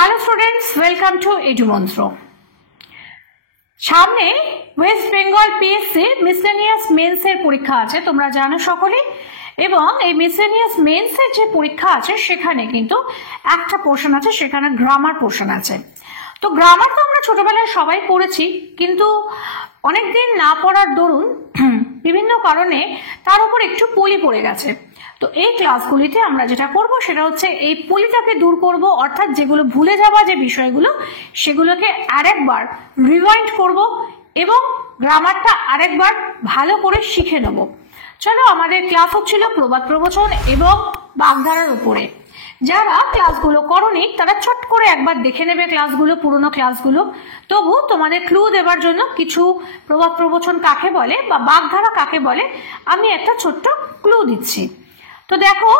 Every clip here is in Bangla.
Hello students, welcome to Edumantra. সামনে West Bengal PSC miscellaneous mains এর পরীক্ষা আছে, তোমরা জানো সকলে। এবং এই মিসলেনিয়াস মেন্স এর যে পরীক্ষা আছে সেখানে কিন্তু একটা পোর্শন আছে, সেখানে গ্রামার পোর্শন আছে। তো গ্রামার তো আমরা ছোটবেলায় সবাই পড়েছি, কিন্তু অনেকদিন না পড়ার দরুন বিভিন্ন কারণে তার উপর একটু পলি পড়ে গেছে। তো এই ক্লাসগুলিতে আমরা যেটা করব সেটা হচ্ছে এই পলিটাকে দূর করব, অর্থাৎ যেগুলো ভুলে যাওয়া যে বিষয়গুলো সেগুলোকে আরেকবার রিভাইন্ড করব এবং গ্রামারটা আরেকবার ভালো করে শিখে নেব। চলো, আমাদের ক্লাস হচ্ছিল প্রবাদ প্রবচন এবং বাগধারার উপরে। যারা ক্লাসগুলো করনি তারা চট করে একবার দেখে নেবে ক্লাসগুলো, পুরোনো ক্লাসগুলো। তবু তোমাদের ক্লু দেওয়ার জন্য কিছু প্রবাদ প্রবচন কাকে বলে বা বাগধারা কাকে বলে আমি একটা ছোট্ট ক্লু দিচ্ছি। তো দেখো,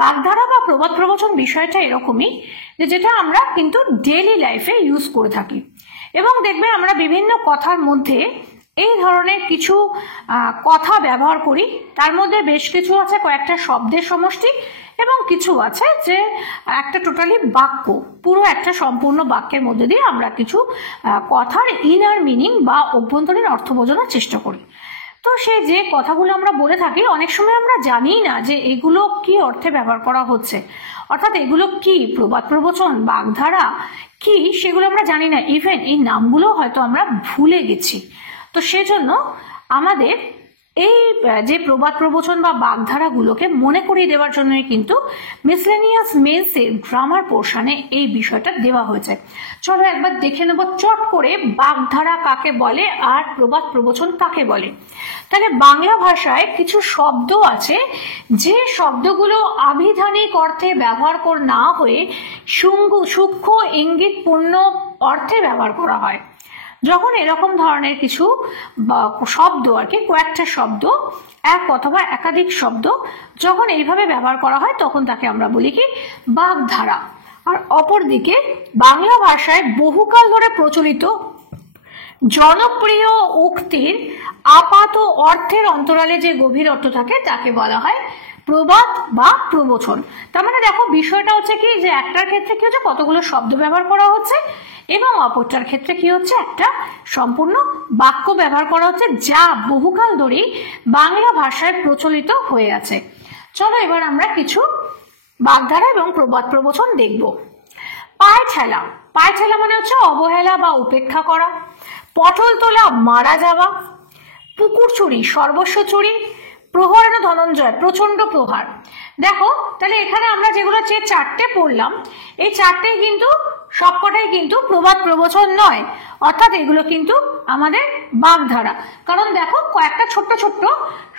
বাগধারা বা প্রবাদ প্রবচন বিষয়টা এরকমই যে যেটা আমরা কিন্তু ডেইলি লাইফে ইউজ করে থাকি। এবং দেখবে আমরা বিভিন্ন কথার মধ্যে এই ধরনের কিছু কথা ব্যবহার করি। তার মধ্যে বেশ কিছু আছে কয়েকটা শব্দের সমষ্টি এবং কিছু আছে যে একটা টোটালি বাক্য, পুরো একটা সম্পূর্ণ বাক্যের মধ্যে দিয়ে আমরা কিছু কথার ইনার মিনিং বা অভ্যন্তরীণ অর্থ বোঝানোর চেষ্টা করি। তো সেই যে কথাগুলো আমরা বলে থাকি অনেক সময় আমরা জানি না যে এগুলো কি অর্থে ব্যবহার করা হচ্ছে, অর্থাৎ এগুলো কি প্রবাদ প্রবচন বাগধারা কি সেগুলো আমরা জানি না। ইভেন এই নামগুলো হয়তো আমরা ভুলে গেছি। তো সেজন্য আমাদের এই যে প্রবাদ প্রবচন বা বাগধারাগুলোকে মনে করিয়ে দেওয়ার জন্যই কিন্তু মিসলেনিয়াস মেন্সের গ্রামার পোর্শনে এই বিষয়টা দেওয়া হয়েছে। চলো একবার দেখে নেব চট করে বাগধারা কাকে বলে আর প্রবাদ প্রবচন কাকে বলে। তাহলে বাংলা ভাষায় কিছু শব্দ আছে যে শব্দগুলো আবিধানিক অর্থে ব্যবহার না হয়ে সূক্ষ্ম ইঙ্গিতপূর্ণ অর্থে ব্যবহার করা হয়। যখন এরকম ধরনের কিছু শব্দ আর কি, কয়েকটা শব্দ এক অথবা একাধিক শব্দ যখন এইভাবে ব্যবহার করা হয় তখন তাকে আমরা বলি কি বাগধারা। আর অপরদিকে বাংলা ভাষায় বহুকাল ধরে প্রচলিত জনপ্রিয় উক্তির আপাত অর্থের অন্তরালে যে গভীর অর্থ থাকে তাকে বলা হয় প্রবাদ বা প্রবচন। তার মানে দেখো বিষয়টা হচ্ছে কি যে একটার ক্ষেত্রে কি হচ্ছে কতগুলো শব্দ ব্যবহার করা হচ্ছে এবং অপরটার ক্ষেত্রে কি হচ্ছে একটা সম্পূর্ণ বাক্য ব্যবহার করা হচ্ছে যা বহুকাল ধরেই বাংলা ভাষায় প্রচলিত হয়ে আছে। চলো এবার আমরা কিছু বাগধারা এবং প্রবাদ প্রবচন দেখব। পায়ে ঠেলা, পায়ে ঠেলা মানে হচ্ছে অবহেলা বা উপেক্ষা করা। পটল তোলা, মারা যাওয়া। পুকুর চুরি, সর্বস্ব চুরি। প্রহরানো ধনঞ্জয়, প্রচন্ড প্রহার। দেখো তাহলে এখানে আমরা যেগুলো যে চারটে পড়লাম এই চারটেই কিন্তু সবকটাই কিন্তু প্রবাদ প্রবচন নয়, অর্থাৎ এগুলো কিন্তু আমাদের বাগধারা। কারণ দেখো কয়েকটা ছোট্ট ছোট্ট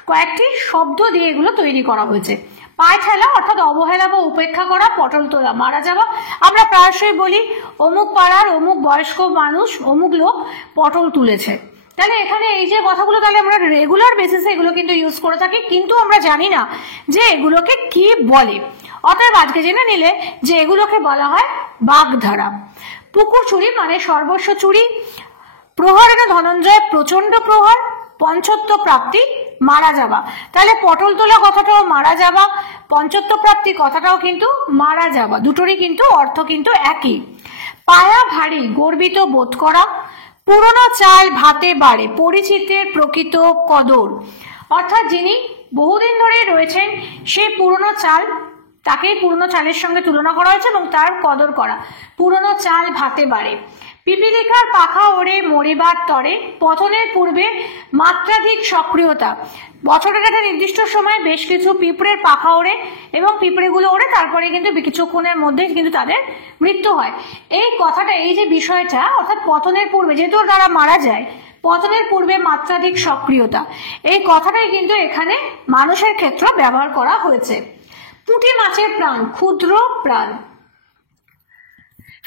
কয়েকটি শব্দ দিয়ে এগুলো তৈরি করা হয়েছে। পায়ে ঠেলা অর্থাৎ অবহেলা বা উপেক্ষা করা, পটল তোলা, মারা যাওয়া। আমরা প্রায়শই বলি অমুক পাড়ার অমুক বয়স্ক মানুষ অমুক লোক পটল তুলেছে। তাহলে এখানে এই যে কথাগুলো তাহলে আমরা রেগুলার বেসিসে এগুলো কিন্তু ইউজ করে থাকি, কিন্তু আমরা জানি না যে এগুলোকে কি বলে। অতএব আজকে জেনে নিলে যে এগুলোকে বলা হয় বাগধারা। পুকুর চুরি মানে সর্বস্ব চুরি। প্রহরের ধনঞ্জয়, প্রচন্ড প্রহার। পঞ্চত্ব প্রাপ্তি, মারা যাওয়া। তাহলে পটল তোলা কথাটাও মারা যাওয়া, পঞ্চত্ব প্রাপ্তি কথাটাও কিন্তু মারা যাওয়া, দুটোরই কিন্তু অর্থ কিন্তু একই। পায়া ভারী, গর্বিত বোধ করা। পুরনো চাল ভাতে বাড়ে, পরিচিতের প্রকৃত কদর। অর্থাৎ যিনি বহুদিন ধরে রয়েছেন সেই পুরনো চাল, তাকেই পুরনো চালের সঙ্গে তুলনা করা হয়েছে এবং তার কদর করা। পুরনো চাল ভাতে বাড়ে। পিপিলিকার পাখা ওড়ে মরিবার তরে, পতনের পূর্বে মাত্রাধিক সক্রিয়তা। বছরের একটা নির্দিষ্ট সময় বেশ কিছু পিঁপড়ের পাখা ওড়ে এবং পিঁপড়েগুলো ওড়ে তারপরে কিন্তু কিছুক্ষণের মধ্যে কিন্তু তাদের মৃত্যু হয়। এই কথাটা, এই যে বিষয়টা অর্থাৎ পতনের পূর্বে, যেহেতু তারা মারা যায়, পতনের পূর্বে মাত্রাধিক সক্রিয়তা, এই কথাটাই কিন্তু এখানে মানুষের ক্ষেত্রে ব্যবহার করা হয়েছে। পুঁটি মাছের প্রাণ, ক্ষুদ্র প্রাণ।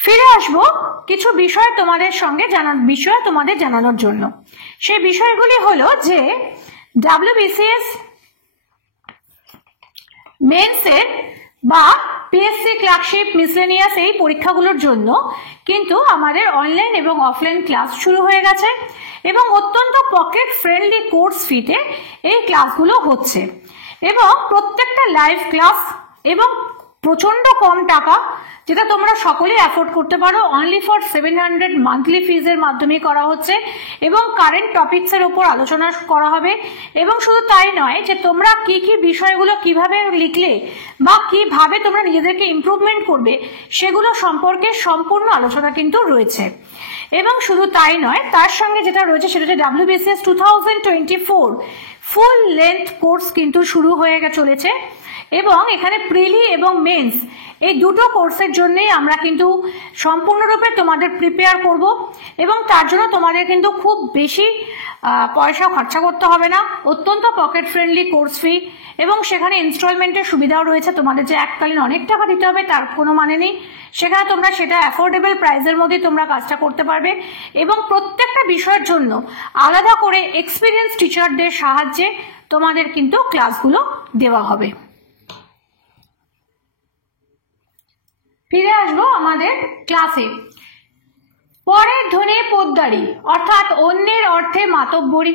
ফিরে আসবো কিছু বিষয় তোমাদের জানানোর জন্য। সেই বিষয়গুলি হলো যে WBCS মেন্সের বা পিএসসি ক্লার্কশিপ মিসলেনিয়াস এই পরীক্ষাগুলোর জন্য কিন্তু আমাদের অনলাইন এবং অফলাইন ক্লাস শুরু হয়ে গেছে এবং অত্যন্ত পকেট ফ্রেন্ডলি কোর্স ফিতে এই ক্লাসগুলো হচ্ছে এবং প্রত্যেকটা লাইভ ক্লাস এবং প্রচন্ড কম টাকা যেটা তোমরা সকলেই অ্যাফোর্ড করতে পারো। অনলি ফর 700 মান্থলি ফিজের মাধ্যমে করা হচ্ছে এবং কারেন্ট টপিকস এর উপর আলোচনা করা হবে। এবং শুধু তাই নয় যে তোমরা কি কি বিষয়গুলো কিভাবে লিখলে বা কিভাবে তোমরা নিজেদেরকে ইমপ্রুভমেন্ট করবে সেগুলো সম্পর্কে সম্পূর্ণ আলোচনা কিন্তু রয়েছে। এবং শুধু তাই নয়, তার সঙ্গে যেটা রয়েছে সেটা হচ্ছে WBCS 2024 ফুল লেন্থ কোর্স কিন্তু শুরু হয়ে চলেছে এবং এখানে প্রিলি এবং মেন্স এই দুটো কোর্সের জন্যই আমরা কিন্তু সম্পূর্ণরূপে তোমাদের প্রিপেয়ার করব এবং তার জন্য তোমাদের কিন্তু খুব বেশি পয়সা খরচা করতে হবে না। অত্যন্ত পকেট ফ্রেন্ডলি কোর্স ফি এবং সেখানে ইনস্টলমেন্টের সুবিধাও রয়েছে। তোমাদের যে এককালীন অনেক টাকা দিতে হবে তার কোনো মানে নেই, সেখানে তোমরা সেটা অ্যাফোর্ডেবল প্রাইসের মধ্যে তোমরা কাজটা করতে পারবে এবং প্রত্যেকটা বিষয়ের জন্য আলাদা করে এক্সপিরিয়েন্স টিচারদের সাহায্যে তোমাদের কিন্তু ক্লাসগুলো দেওয়া হবে। ফিরে আসবো আমাদের ক্লাসে। পরের ধনে পোদ্দারি অর্থাৎ অন্যের অর্থে মাতব্বরি,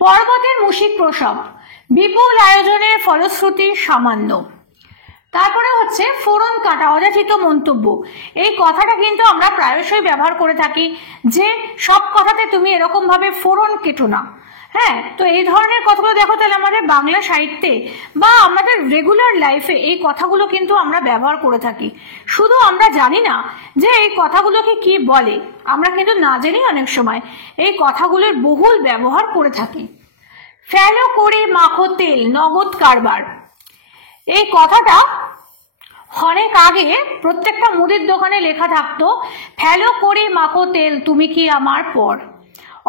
পর্বতের মুশিক প্রসব, বিপুল আয়োজনের ফলশ্রুতি সামান্য। তারপরে হচ্ছে ফোড়ন কাটা, অযাচিত মন্তব্য। এই কথাটা কিন্তু আমরা প্রায়শই ব্যবহার করে থাকি যে সব কথাতে তুমি এরকম ভাবে ফোড়ন কেটো না। হ্যাঁ, তো এই ধরনের কথাগুলো দেখো তাহলে আমাদের বাংলা সাহিত্যে বা আমাদের রেগুলার লাইফে এই কথাগুলো কিন্তু আমরা ব্যবহার করে থাকি। শুধু আমরা জানি না যে এই কথাগুলোকে কি বলে, আমরা কিন্তু না জেনেই অনেক সময় এই কথাগুলোর বহুল ব্যবহার করে থাকি। ফেলো করে মাখো তেল, নগদ কারবার। এই কথাটা অনেক আগে প্রত্যেকটা মুদির দোকানে লেখা থাকতো, ফেলো করে মাখো তেল তুমি কি আমার পর।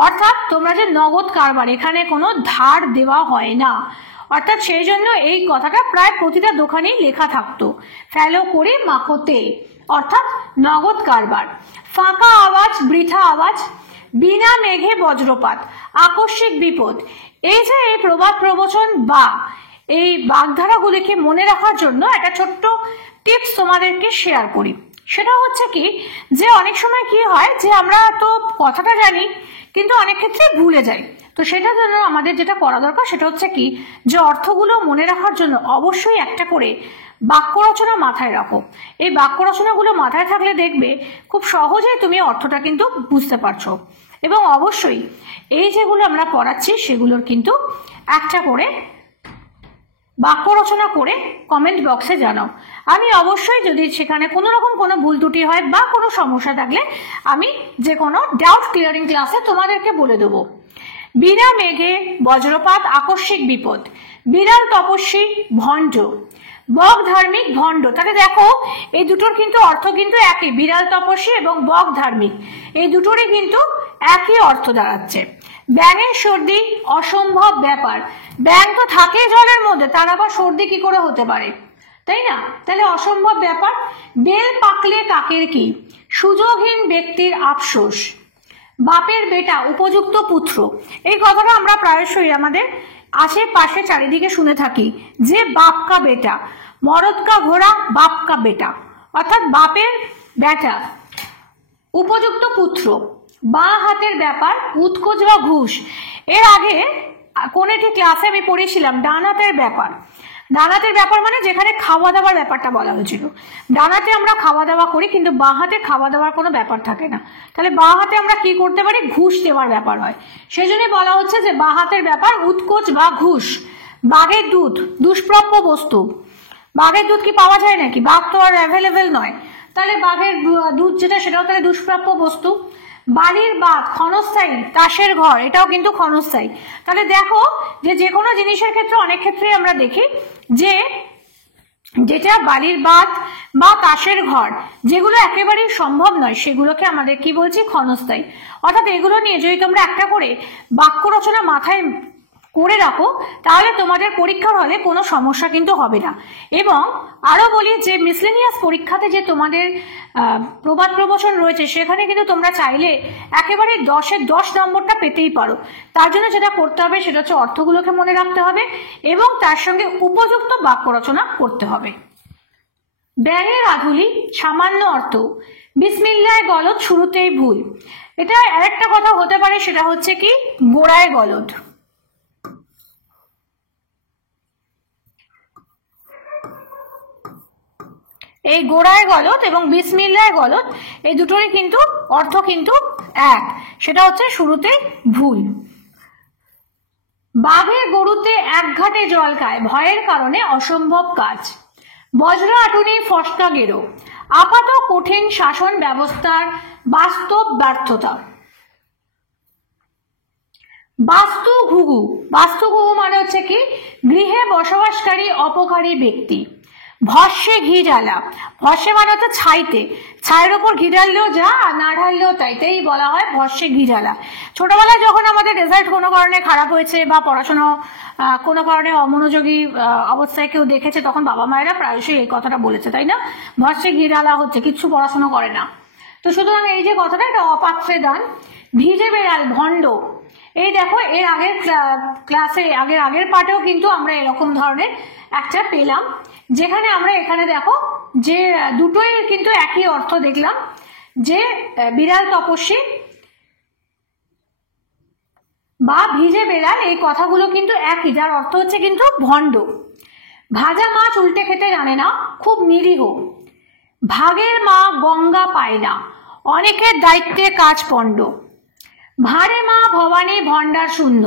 অর্থাৎ তোমরা যে নগদ কারবার, এখানে কোনো ধার দেওয়া হয় না। অর্থাৎ সেই জন্য এই কথাটা প্রায় প্রতিটা দোকানেই লেখা থাকতো, ফেলো করে মাখো তেল অর্থাৎ নগদ কারবার। ফাঁকা আওয়াজ, বৃথা আওয়াজ, বিনা মেঘে বজ্রপাত, আকস্মিক বিপদ। এই যে এই প্রবাদ প্রবচন বা এই বাগধারাগুলিকে মনে রাখার জন্য একটা ছোট্ট টিপস তোমাদেরকে শেয়ার করি। সেটা হচ্ছে কি যে অনেক সময় কি হয় যে আমরা তো কথাটা জানি কিন্তু অনেক ক্ষেত্রে ভুলে যাই। তো সেটার জন্য আমাদের যেটা করা দরকার সেটা হচ্ছে কি যে অর্থগুলো মনে রাখার জন্য অবশ্যই একটা করে বাক্য রচনা মাথায় রাখো। এই বাক্য রচনাগুলো মাথায় থাকলে দেখবে খুব সহজেই তুমি অর্থটা কিন্তু বুঝতে পারছো। এবং অবশ্যই এই যেগুলো আমরা পড়াচ্ছি সেগুলোর কিন্তু একটা করে বাক্য রচনা করে কমেন্ট বক্সে জানাও। আমি অবশ্যই যদি সেখানে কোনো রকম কোনো ভুল ত্রুটি হয় বা কোনো সমস্যা থাকলে আমি যে কোনো ডাউট ক্লিয়ারিং ক্লাসে তোমাদেরকে বলে দেবো। বিনা মেঘে বজ্রপাত, আকস্মিক বিপদ, বিড়াল তপস্বী ভণ্ড, বক ধার্মিক ভণ্ড। তাহলে দেখো এই দুটোর কিন্তু অর্থ কিন্তু একই, বিড়াল তপস্বী এবং বক ধার্মিক এই দুটোরই কিন্তু একই অর্থ দাঁড়াচ্ছে। ব্যাঙের সর্দি, অসম্ভব ব্যাপার। ব্যাঙ তো থাকে জলের মধ্যে, তার আবার সর্দি কি করে হতে পারে, তাই না? তাহলে অসম্ভব ব্যাপার। বেল পাকলে কাকের কি, সুযোগহীন ব্যক্তির আফসোস। বাপের বেটা, উপযুক্ত পুত্র। এই কথাটা আমরা প্রায়শই আমাদের আশেপাশে চারিদিকে শুনে থাকি যে বাপ কা বেটা, মরদ কা ঘোড়া, বাপ কা বেটা অর্থাৎ বাপের বেটা, উপযুক্ত পুত্র। বাঁ হাতের ব্যাপার, উৎকোচ বা ঘুষ। এর আগে কোন একটি ক্লাসে আমি পড়েছিলাম ডান হাতের ব্যাপার। ডান হাতের ব্যাপার মানে যেখানে খাওয়া দাওয়ার ব্যাপারটা বলা হয়েছিল। ডান হাতে আমরা খাওয়া দাওয়া করি কিন্তু বাঁ হাতে খাওয়া দাওয়ার কোনো ব্যাপার থাকে না। তাহলে বাঁ হাতে আমরা কি করতে পারি, ঘুষ দেওয়ার ব্যাপার হয়। সেই জন্য বলা হচ্ছে যে বাঁ হাতের ব্যাপার উৎকোচ বা ঘুষ। বাঘের দুধ, দুষ্প্রাপ্য বস্তু। বাঘের দুধ কি পাওয়া যায় নাকি? বাঘ তো আর অ্যাভেলেবেল নয়, তাহলে বাঘের দুধ যেটা সেটাও তাহলে দুষ্প্রাপ্য বস্তু। বালির বাঁধ, ক্ষণস্থায়ী। তাসের ঘর, এটাও কিন্তু ক্ষণস্থায়ী। তাহলে দেখো যে কোনো জিনিসের ক্ষেত্রে অনেক ক্ষেত্রে আমরা দেখি যে যেটা বালির বাঁধ বা তাসের ঘর যেগুলো একেবারেই সম্ভব নয় সেগুলোকে আমাদের কি বলছি, ক্ষণস্থায়ী। অর্থাৎ এগুলো নিয়ে যদি তোমরা একটা করে বাক্য রচনা মাথায় করে রাখো তাহলে তোমাদের পরীক্ষার হলে কোনো সমস্যা কিন্তু হবে না। এবং আরো বলি যে মিসলেনিয়াস পরীক্ষাতে যে তোমাদের প্রবাদ প্রবচন রয়েছে সেখানে কিন্তু তোমরা চাইলে একেবারে 10-এর 10 নম্বরটা পেতেই পারো। তার জন্য যেটা করতে হবে সেটা হচ্ছে অর্থগুলোকে মনে রাখতে হবে এবং তার সঙ্গে উপযুক্ত বাক্য রচনা করতে হবে। ব্যাঙের আধুলি, সামান্য অর্থ। বিসমিল্লাহ গলদ, শুরুতেই ভুল। এটা আরেকটা কথা হতে পারে, সেটা হচ্ছে কি গোড়ায় গলদ। এই গোড়ায় গলদ এবং বিসমিল্লাহ গলদ এই দুটোরই কিন্তু অর্থ কিন্তু এক, সেটা হচ্ছে শুরুতেই ভুল। বাঘে গরুতে এক ঘাটে জল খায়, ভয়ের কারণে অসম্ভব কাজ। বজ্র আটুনি ফসকা গেরো, আপাত কঠিন শাসন ব্যবস্থার বাস্তব ব্যর্থতা। বাস্তু ঘুঘু, বাস্তু ঘুঘু মানে হচ্ছে কি গৃহে বসবাসকারী অপকারী ব্যক্তি। ভস্যে ঘি জ্বালা, ভস্যে মানে হচ্ছে ছাইতে, ছাইয়ের ওপর ঘি ঢাললেও যা আর না ঢাললেও তাই, তাই বলা হয় ভস্যে ঘি জ্বালা। ছোটবেলায় যখন আমাদের রেজাল্ট কোনো কারণে খারাপ হয়েছে বা পড়াশোনা কোনো কারণে অমনোযোগী অবস্থায় কেউ দেখেছে, তখন বাবা মায়েরা প্রায়শই এই কথাটা বলেছে, তাই না? ভস্যে ঘি ঢালা হচ্ছে, কিচ্ছু পড়াশোনা করে না। তো সুতরাং এই যে কথাটা, এটা অপাত্রে দান। ভিজে বেড়াল ভণ্ড, এই দেখো এর আগের ক্লাসে আগের পার্টেও কিন্তু আমরা এরকম ধরনের একটা পেলাম, যেখানে আমরা এখানে দেখো যে দুটোই কিন্তু একই অর্থ দেখলাম, যে বিড়াল তপস্বী বা ভিজে বেড়াল, এই কথাগুলো কিন্তু একই, যার অর্থ হচ্ছে কিন্তু ভণ্ড। ভাজা মাছ উল্টে খেতে জানে না, খুব নিরীহ। ভাগের মা গঙ্গা পায় না, অনেকের দায়িত্বে কাজ পণ্ড। ভারে মা ভবানী ভণ্ডার শূন্য।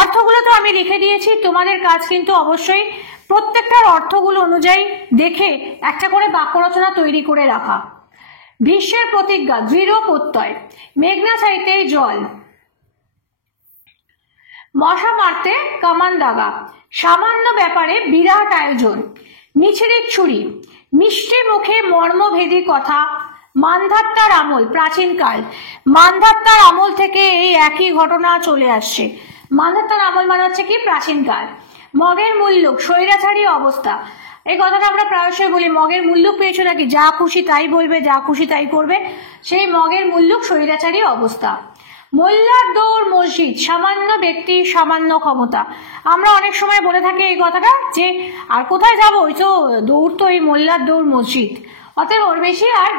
অর্থগুলো তো আমি লিখে দিয়েছি, তোমাদের কাজ কিন্তু অবশ্যই প্রত্যেকটার অর্থগুলো অনুযায়ী দেখে একটা করে বাক্য রচনা তৈরি করে রাখা। ভীষ্মের প্রতিজ্ঞা, দৃঢ় প্রত্যয়। মেঘনা চাইতেই জল। মশা মারতে কামান দাগা, সামান্য ব্যাপারে বিরাট আয়োজন। মিছিরির ছুরি, মিষ্টি মুখে মর্মভেদী কথা। মান্ধাত্তার আমল, প্রাচীনকাল, মান্ধাত্তার আমল থেকে এই একই ঘটনা চলে আসছে। মান্ধাত্তার আমল মানে হচ্ছে কি প্রাচীনকাল। মগের মুল্লুক, স্বৈরাচারী অবস্থা। এই কথাটা আমরা প্রায়শই বলি, মগের মুল্লুক পেয়েছো নাকি, যা খুশি তাই বলবে, যা খুশি তাই করবে, সেই মগের মুল্লুক স্বৈরাচারী অবস্থা। মোল্লার দৌড় মসজিদ, সামান্য ব্যক্তি সামান্য ক্ষমতা। আমরা অনেক সময় বলে থাকি এই কথাটা, যে আর কোথায় যাবো, ওই তো দৌড়, তো এই মোল্লার দৌড় মসজিদ, অতএব ওর বেশি আর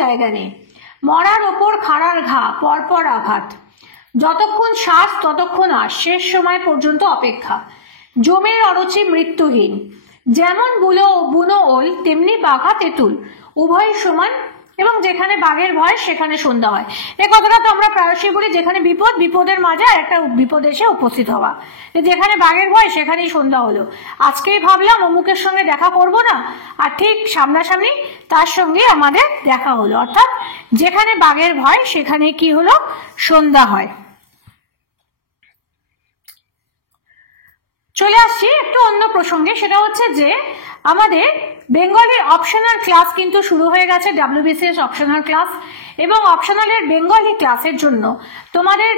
জায়গা নেই। মরার ওপর খাড়ার ঘা, পরপর আঘাত। যতক্ষণ শ্বাস ততক্ষণ আস, শেষ সময় পর্যন্ত অপেক্ষা। জমের অরুচি মৃত্যুহীন, যেমন বুনো ওল তেমনি বাঘা তেঁতুল, উভয় সমান, এবং যেখানে বাঘের ভয় সেখানে সন্ধ্যা হয়। এই কথাটা তো আমরা প্রায়শই বলি, যেখানে বিপদ, বিপদের মাঝে আর একটা বিপদ এসে উপস্থিত হওয়া, যেখানে বাঘের ভয় সেখানেই সন্ধ্যা হলো। আজকেই ভাবলাম অমুকের সঙ্গে দেখা করব না, আর ঠিক সামনাসামনি তার সঙ্গে আমাদের দেখা হলো, অর্থাৎ যেখানে বাঘের ভয় সেখানে কি হলো, সন্ধ্যা হয়। চলে আসছি একটু অন্য প্রসঙ্গে, সেটা হচ্ছে যে আমাদের বেঙ্গলির অপশনাল ক্লাস কিন্তু শুরু হয়ে গেছে, WBCS অপশনাল ক্লাস, এবং অপশনালের বেঙ্গলি ক্লাসের জন্য তোমাদের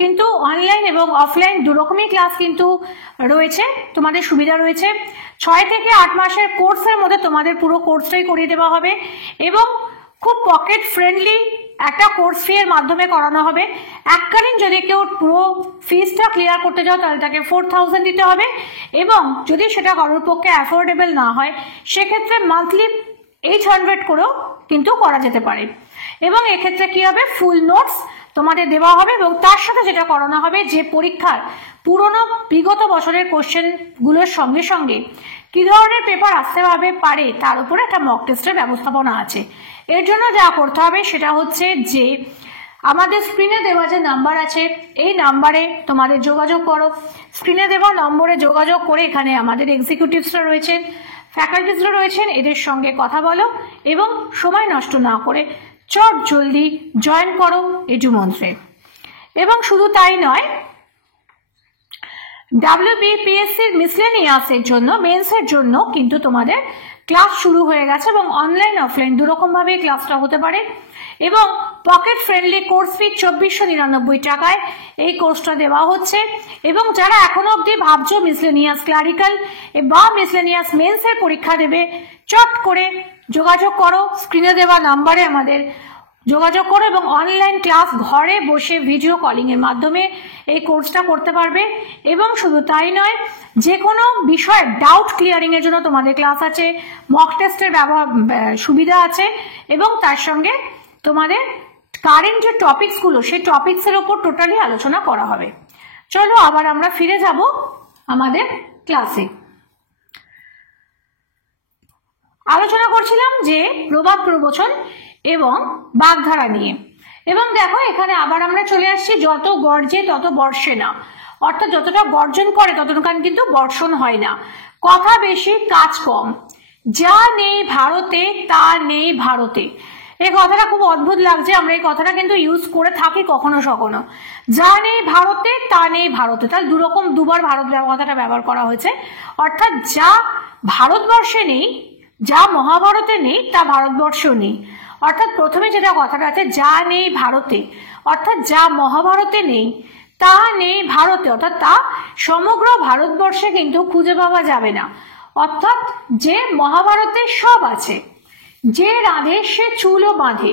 কিন্তু অনলাইন এবং অফলাইন দুরকমই ক্লাস কিন্তু রয়েছে, তোমাদের সুবিধা রয়েছে। 6 থেকে 8 মাসের কোর্সের মধ্যে তোমাদের পুরো কোর্সটাই করিয়ে দেওয়া হবে, এবং খুব পকেট ফ্রেন্ডলি একটা কোর্স ফি এর মাধ্যমে করানো হবে। এককালীন যদি কেউ পুরো ফিসটা ক্লিয়ার করতে যাও তাহলে তাকে 4000 দিতে হবে, এবং যদি সেটা কারোর পক্ষে অ্যাফোর্ডেবল না হয় সেক্ষেত্রে মান্থলি 800 করেও কিন্তু করা যেতে পারে। এবং এক্ষেত্রে কি হবে, ফুল নোটস তোমাদের দেওয়া হবে, এবং তার সাথে যেটা করানো হবে, যে পরীক্ষার পুরনো বিগত বছরের কোশ্চেন গুলোর সঙ্গে সঙ্গে কি ধরনের পেপার আসতে পারে তার উপরে একটা মক টেস্টের ব্যবস্থাপনা আছে। এর জন্য যা করতে হবে সেটা হচ্ছে যে আমাদের স্ক্রিনে দেওয়া যে নাম্বার আছে, এই নাম্বারে তোমাদের যোগাযোগ করো। স্ক্রিনে দেওয়া নম্বরে যোগাযোগ করে এখানে আমাদের এক্সিকিউটিভসরা রয়েছেন, ফ্যাকাল্টিসরা রয়েছেন, এদের সঙ্গে কথা বলো এবং সময় নষ্ট না করে চট জলদি জয়েন করো এডুমন্ত্রে। এবং শুধু তাই নয়, WBPSC মিসলেনিয়াসের জন্য, মেন্সের জন্য কিন্তু তোমাদের ক্লাস শুরু হয়ে গেছে, এবং অনলাইন অফলাইন দুরকম ভাবে ক্লাসটা হতে পারে। এবং পকেট ফ্রেন্ডলি কোর্স ফি 2499 টাকায় এই কোর্সটা দেওয়া হচ্ছে। এবং যারা এখনো অবধি ভাবছো মিসলেনিয়াস ক্লারিক্যাল বা মিসলেনিয়াস মেন্সের পরীক্ষা দেবে, চট করে যোগাযোগ করো, স্ক্রিনে দেওয়া নাম্বারে আমাদের যোগাযোগ করো, এবং অনলাইন ক্লাস ঘরে বসে ভিডিও কলিং এর মাধ্যমে এই কোর্সটা করতে পারবে। এবং শুধু তাই নয়, যে কোনো বিষয়ে ডাউট ক্লিয়ারিং এর জন্য তোমাদের ক্লাস আছে, মক টেস্টের সুবিধা আছে, এবং তার সঙ্গে তোমাদের কারেন্ট যে টপিকস গুলো সেই টপিকস এর উপর টোটালি আলোচনা করা হবে। চলো আবার আমরা ফিরে যাব আমাদের ক্লাসে। আলোচনা করছিলাম যে প্রবাদ প্রবচন এবং বাগধারা নিয়ে। এবং দেখো এখানে আবার আমরা চলে আসছি, যত গর্জে তত বর্ষে না, অর্থাৎ যতটা গর্জন করে ততটুকান কিন্তু বর্ষণ হয় না। কথা বেশি কাজ কম, যা নেই ভারতে তা নেই ভারতে। এই কথাটা খুব অদ্ভুত লাগছে, আমরা এই কথাটা কিন্তু ইউজ করে থাকি কখনো কখনো। যা নেই ভারতে তা নেই ভারতে, তাহলে দুবার ভারত কথাটা ব্যবহার করা হয়েছে। অর্থাৎ যা ভারতবর্ষে নেই, যা মহাভারতে নেই তা ভারতবর্ষেও নেই। অর্থাৎ প্রথমে যেটা কথাটা আছে, যা নেই ভারতে, অর্থাৎ যা মহাভারতে নেই তা নেই ভারতে, অর্থাৎ তা সমগ্র ভারতবর্ষে কিন্তু খুঁজে পাওয়া যাবে না। অর্থাৎ যে মহাভারতে সব আছে, যে রাঁধে সে চুলও বাঁধে,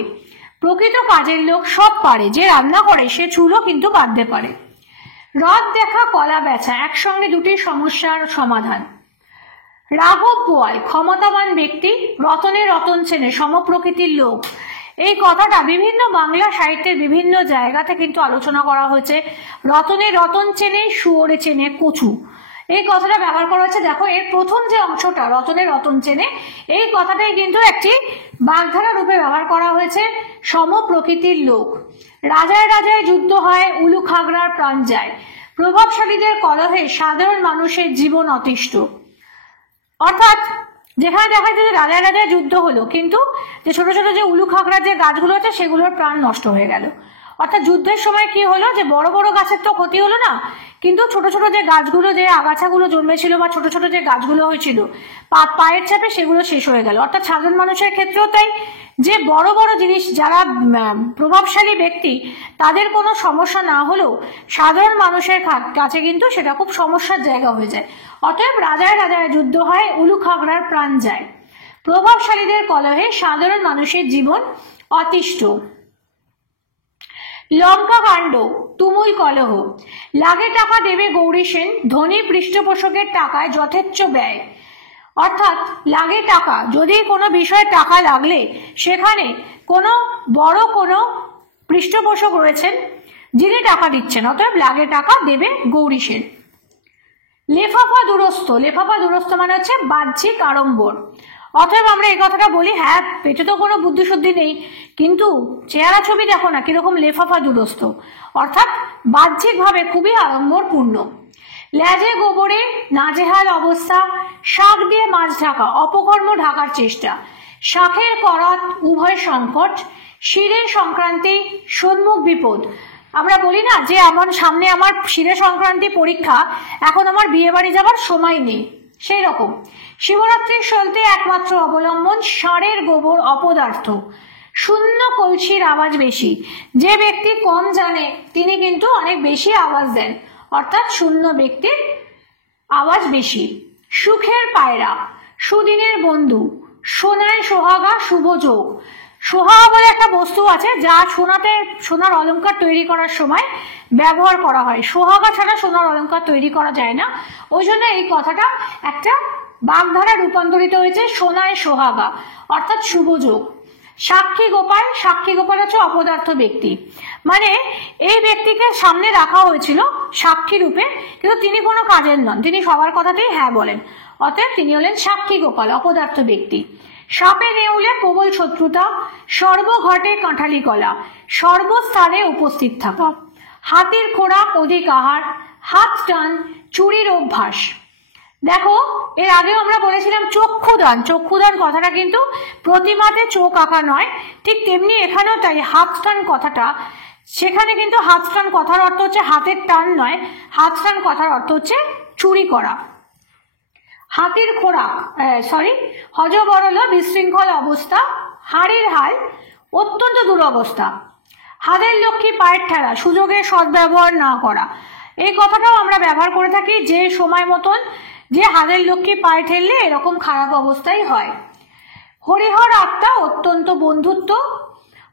প্রকৃত কাজের লোক সব পারে, যে রান্না করে সে চুলও কিন্তু বাঁধতে পারে। রথ দেখা কলা বেচা, একসঙ্গে দুটি সমস্যার সমাধান। রাঘব বোয়াল ক্ষমতাবান ব্যক্তি, রতনে রতন চেনে সমপ্রকৃতির লোক। এই কথাটা বিভিন্ন বাংলা সাহিত্যের বিভিন্ন জায়গাতে কিন্তু আলোচনা করা হয়েছে। রতনে রতন চেনে শুয়োরে চেনে কচু, এই কথাটা ব্যবহার করা হয়েছে। দেখো এর প্রথম যে অংশটা রতনে রতন চেনে, এই কথাটাই কিন্তু একটি বাগধারা রূপে ব্যবহার করা হয়েছে। সমপ্রকৃতির লোক, রাজায় রাজায় যুদ্ধ হয়, উলু খাগড়ার প্রাণ যায়, প্রভাবশালীদের কলহে সাধারণ মানুষের জীবন অতিষ্ঠ। অর্থাৎ যেখানে দেখা যাচ্ছে যে রাজায় রাজায় যুদ্ধ হলো, কিন্তু যে ছোট ছোট যে উলু খাগড়ার যে গাছগুলো আছে সেগুলোর প্রাণ নষ্ট হয়ে গেল। অর্থাৎ যুদ্ধের সময় কি হলো, যে বড় বড় গাছের তো ক্ষতি হলো না, কিন্তু ছোট ছোট যে গাছগুলো, যে আগাছাগুলো জন্মেছিল বা ছোট ছোট যে গাছগুলো হয়েছিল পায়ের চাপে, সেগুলো শেষ হয়ে গেল। অর্থাৎ সাধারণ মানুষের ক্ষেত্রেও তাই, যে বড় বড় জিনিস যারা প্রভাবশালী ব্যক্তি তাদের কোনো সমস্যা না হলেও সাধারণ মানুষের কাছে কিন্তু সেটা খুব সমস্যার জায়গা হয়ে যায়। অতএব রাজায় রাজায় যুদ্ধ হয়, উলু খাগড়ার প্রাণ যায়, প্রভাবশালীদের কলহে সাধারণ মানুষের জীবন অতিষ্ঠ। লঙ্কা কাণ্ড তুমুল কলহ, লাগে টাকা দেবে গৌরী সেন, ধনী পৃষ্ঠপোষকের টাকায় যথেচ্ছ ব্যয়। অর্থাৎ লাগে টাকা, যদি কোনো বিষয়ে টাকা লাগলে সেখানে কোনো বড় কোনো পৃষ্ঠপোষক রয়েছেন যিনি টাকা দিচ্ছেন, অতএব লাগে টাকা দেবে গৌরী সেন। লেফাফা দুরস্ত, লেফাফা দুরস্ত মানে হচ্ছে বাহ্যিক আড়ম্বর। অতএব আমরা এই কথাটা বলি, হ্যাঁ পেটে তো কোনো বুদ্ধিশুদ্ধি নেই, কিন্তু চেহারা ছবি দেখো না কিরকম লেফাফা দুরস্ত, অর্থাৎ বাহ্যিকভাবে খুবই আড়ম্বরপূর্ণ। ল্যাজে গোবরে নাজেহাল অবস্থা, শাক দিয়ে মাছ ঢাকা, অপকর্ম ঢাকার চেষ্টা, শাখের করাত উভয় সংকট, শিরের সংক্রান্তি সম্মুখ বিপদ। আমরা বলি না যে আমার সামনে আমার শিরে সংক্রান্তি পরীক্ষা, এখন আমার বিয়ে বাড়ি যাবার সময় নেই, সেই রকম। শিবরাত্রির সলতে একমাত্র অবলম্বন, ষাঁড়ের গোবর অপদার্থ, শূন্য কলসির আওয়াজ বেশি। যে ব্যক্তি কম জানে তিনি কিন্তু অনেক বেশি আওয়াজ দেন, অর্থাৎ শূন্য ব্যক্তির আওয়াজ বেশি। সুখের পায়রা, সুদিনের বন্ধু, সোনায় সোহাগা শুভ যোগ। সোহাগা বলে একটা বস্তু আছে যা সোনার অলংকার তৈরি করার সময় ব্যবহার করা হয়। সোহাগা ছাড়া সোনার অলংকার তৈরি করা যায় না, ওই জন্য এই কথাটা একটা বাগধারা রূপান্তরিত হয়েছে, সোনায় সোহাগা অর্থাৎ শুভ যোগ। সাক্ষী গোপাল, সাক্ষী গোপাল হচ্ছে অপদার্থ ব্যক্তি, মানে এই ব্যক্তিকে সামনে রাখা হয়েছিল সাক্ষী রূপে, কিন্তু তিনি কোনো কাজের নন, তিনি সবার কথাতেই হ্যাঁ বলেন, অতএব তিনি হলেন সাক্ষী গোপাল, অপদার্থ ব্যক্তি। সাপে নেউলে প্রবল শত্রুতা, সর্বঘটে কাঁঠালি কলা, সর্বস্থানে উপস্থিত থাকা, হাতির খোরাক অধিক আহার, হাত টান, চুরির অভ্যাস। দেখো এর আগেও আমরা বলেছিলাম চক্ষুদান, চক্ষুদান কথাটা কিন্তু প্রতিমাতে চোখ আঁকা নয়, ঠিক তেমনি এখানেও তাই হাত টান কথাটা, সেখানে কিন্তু হাত টান কথার অর্থ হচ্ছে হাতের টান নয়, হাত টান কথার অর্থ হচ্ছে চুরি করা। হাতির খোরাক হজবরল বিশৃঙ্খল অবস্থা, হাড়ির হাল অত্যন্ত দুরবস্থা। হাতের লক্ষ্মী পায়ের ঠেলা, সুযোগের সদ্ব্যবহার না করা। এই কথাটাও আমরা ব্যবহার করে থাকি, যে সময় মতন যে হাতের লক্ষ্মী পায়ে ঠেললে এরকম খারাপ অবস্থাই হয়। হরিহর আত্মা অত্যন্ত বন্ধুত্ব,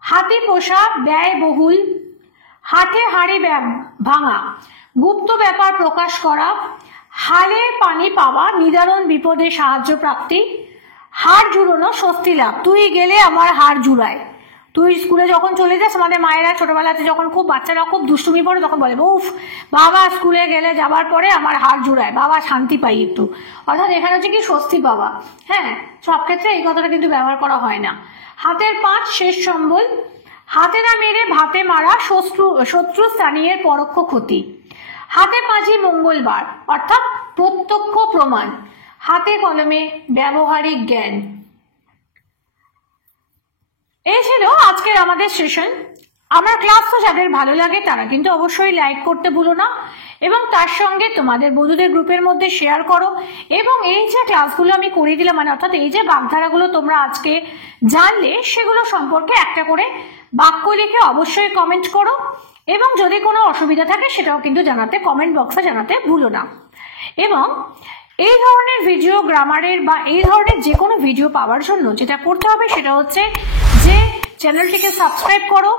হাতি পোষা ব্যয়বহুল, হাটে হাড়ি ভাঙা, গুপ্ত ব্যাপার প্রকাশ করা, হালে পানি পাওয়া, নিদারুণ বিপদে সাহায্য প্রাপ্তি, হাড় জুড়োনো স্বস্তি লাভ, তুই গেলে আমার হাড় জুড়ায়, তুই স্কুলে যখন চলে যাস, আমাদের মায়েরা ছোটবেলাতে যখন খুব বাচ্চারা খুব দুষ্টুমি পড়ে তখন বলে উফ বাবা স্কুলে গেলে যাবার পরে আমার হাড় জুড়ায়, বাবা শান্তি পাই একটু। অর্থাৎ এখানে হচ্ছে কি স্বস্তি পাওয়া। হ্যাঁ, সব ক্ষেত্রে এই কথাটা কিন্তু ব্যবহার করা হয় না। হাতের পাঁচ শেষ সম্বল, হাতে না মেরে ভাতে মারা, শত্রু স্থানীয় পরোক্ষ ক্ষতি। হাতে পাঁচই মঙ্গলবার অর্থাৎ প্রত্যক্ষ প্রমাণ। হাতে কলমে ব্যবহারিক জ্ঞান। এই ছিল আজকের আমাদের সেশন। আমার ক্লাস তো যাদের ভালো লাগে তারা কিন্তু অবশ্যই লাইক করতে ভুলো না, এবং তার সঙ্গে তোমাদের বন্ধুদের গ্রুপের মধ্যে শেয়ার করো। এবং এই যে ক্লাসগুলো আমি করিয়ে দিলাম, মানে অর্থাৎ এই যে বাগধারাগুলো তোমরা আজকে জানলে সেগুলো সম্পর্কে একটা করে বাক্য লিখে অবশ্যই কমেন্ট করো, এবং যদি কোনো অসুবিধা থাকে সেটাও কিন্তু জানাতে কমেন্ট বক্সে জানাতে ভুলো না। এবং এই ধরনের ভিডিও গ্রামারের বা এই ধরনের যে কোনো ভিডিও পাওয়ার জন্য যেটা করতে হবে সেটা হচ্ছে যে চ্যানেলটিকে সাবস্ক্রাইব করো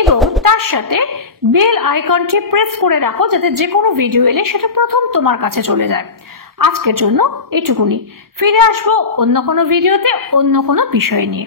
এবং তার সাথে বেল আইকনটি প্রেস করে রাখো, যাতে যে কোনো ভিডিও এলে সেটা প্রথম তোমার কাছে চলে যায়। আজকের জন্য এটুকুনি, ফিরে আসবো অন্য কোনো ভিডিওতে অন্য কোনো বিষয় নিয়ে।